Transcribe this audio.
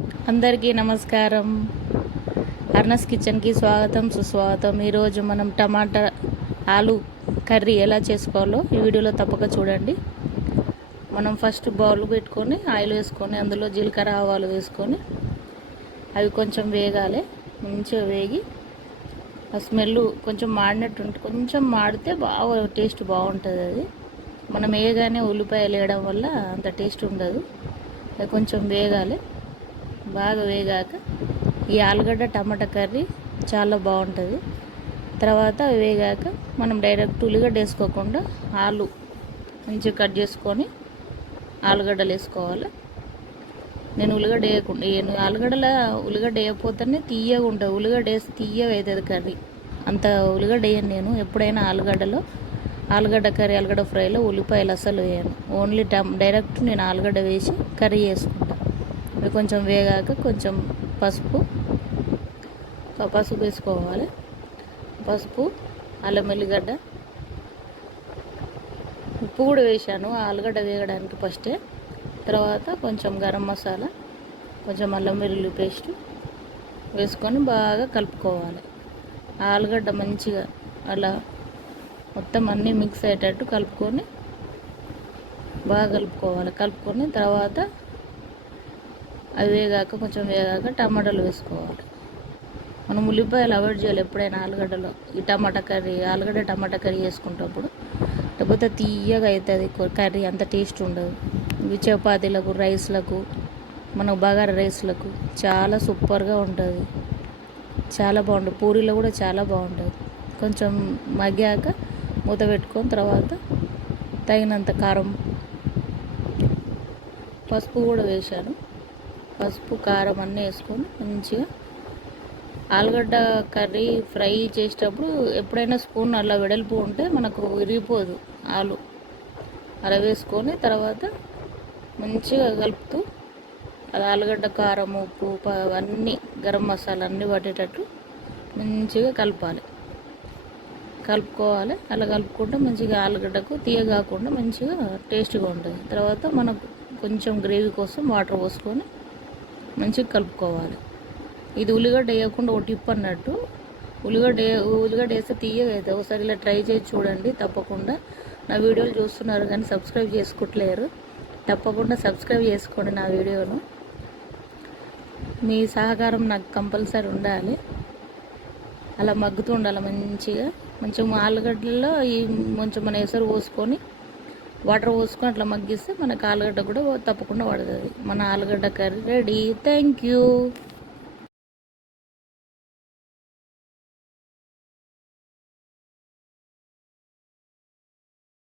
అందరికీ నమస్కారం. అర్నస్ కిచెన్కి స్వాగతం సుస్వాగతం. ఈరోజు మనం టమాటా ఆలు కర్రీ ఎలా చేసుకోవాలో ఈ వీడియోలో తప్పక చూడండి. మనం ఫస్ట్ బౌల్ పెట్టుకొని ఆయిల్ వేసుకొని అందులో జీలకర్ర ఆవాలు వేసుకొని అవి కొంచెం వేగాలి. మంచిగా వేగి ఆ స్మెల్ కొంచెం మాడినట్టు ఉంటుంది. కొంచెం మాడితే బాగా టేస్ట్ బాగుంటుంది. అది మనం వేయగానే ఉల్లిపాయలు వేయడం వల్ల అంత టేస్ట్ ఉండదు. అది కొంచెం వేగాలి. బాగా వేగాక ఈ ఆలుగడ్డ టమాటా కర్రీ చాలా బాగుంటుంది. తర్వాత వేగాక మనం డైరెక్ట్ ఉల్లిగడ్డ వేసుకోకుండా ఆలు మంచిగా కట్ చేసుకొని ఆలుగడ్డలు వేసుకోవాలి. నేను ఉల్లిగడ్డ వేయకుండా ఆలుగడ్డల ఉల్లిగడ్డ వేయకపోతేనే తీయగా ఉంటుంది. ఉల్లిగడ్డ వేసి తీయగా అవుతుంది కర్రీ. అంత ఉల్లిగడ్డ వేయను నేను. ఎప్పుడైనా ఆలుగడ్డ కర్రీ ఆలుగడ్డ ఫ్రైలో ఉల్లిపాయలు అసలు వేయను. ఓన్లీ డైరెక్ట్ నేను ఆలుగడ్డ వేసి కర్రీ చేసుకుంటాను. అవి కొంచెం వేగాక కొంచెం పసుపు వేసుకోవాలి. పసుపు, అల్లం వెల్లిగడ్డ, ఉప్పు కూడా వేసాను ఆలుగడ్డ వేగడానికి ఫస్టే. తర్వాత కొంచెం గరం మసాలా, కొంచెం అల్లం వెల్లుల్లి పేస్ట్ వేసుకొని బాగా కలుపుకోవాలి. ఆలుగడ్డ మంచిగా అలా మొత్తం అన్నీ మిక్స్ అయ్యేటట్టు బాగా కలుపుకొని తర్వాత అవి వేగాక కొంచెం వేగాక టమాటాలు వేసుకోవాలి. మనం ఉల్లిపాయలు అవాయిడ్ చేయాలి ఎప్పుడైనా ఆలుగడ్డలో. ఈ ఆలుగడ్డ టమాటా కర్రీ చేసుకుంటప్పుడు. లేకపోతే తీయగా అవుతుంది కర్రీ, అంత టేస్ట్ ఉండదు. ఇవి చపాతీలకు, రైస్లకు, మనకు బగారా రైస్లకు చాలా సూపర్గా ఉంటుంది. చాలా బాగుంటుంది. పూరీలో కూడా చాలా బాగుంటుంది. కొంచెం మగ్గాక మూత పెట్టుకొని తర్వాత తగినంత కారం, పసుపు కూడా వేశాను. పసుపు, కారం అన్నీ వేసుకొని మంచిగా ఆలుగడ్డ కర్రీ ఫ్రై చేసేటప్పుడు ఎప్పుడైనా స్పూన్ అలా వెడల్పు ఉంటే మనకు విరిగిపోదు ఆలు. అలా వేసుకొని తర్వాత మంచిగా కలుపుతూ అది ఆలుగడ్డ కారం, ఉప్పు, అన్నీ గరం మసాలా అన్నీ పట్టేటట్టు మంచిగా కలుపుకోవాలి. అలా కలుపుకుంటే మంచిగా ఆలుగడ్డకు తీయ కాకుండా మంచిగా టేస్ట్గా ఉంటుంది. తర్వాత మనకు కొంచెం గ్రేవీ కోసం వాటర్ పోసుకొని మంచిగా కలుపుకోవాలి. ఇది ఉల్లిగడ్డ వేయకుండా ఒక టిప్ అన్నట్టు. ఉల్లిగడ్డ వేస్తే తీయగా అవుతుంది. ఒకసారి ఇలా ట్రై చేసి చూడండి తప్పకుండా. నా వీడియోలు చూస్తున్నారు కానీ సబ్స్క్రైబ్ చేసుకోవట్లేరు. తప్పకుండా సబ్స్క్రైబ్ చేసుకోండి నా వీడియోను. మీ సహకారం నాకు కంపల్సరీ ఉండాలి. అలా మగ్గుతూ ఉండాలి మంచిగా ఆలుగడ్డలో కొంచెం మన ఎసరు పోసుకొని వాటర్ పోసుకొని అట్లా మగ్గిస్తే మనకు ఆలుగడ్డ కూడా తప్పకుండా పడుతుంది. మన ఆలుగడ్డ కర్రీ రెడీ. Thank you.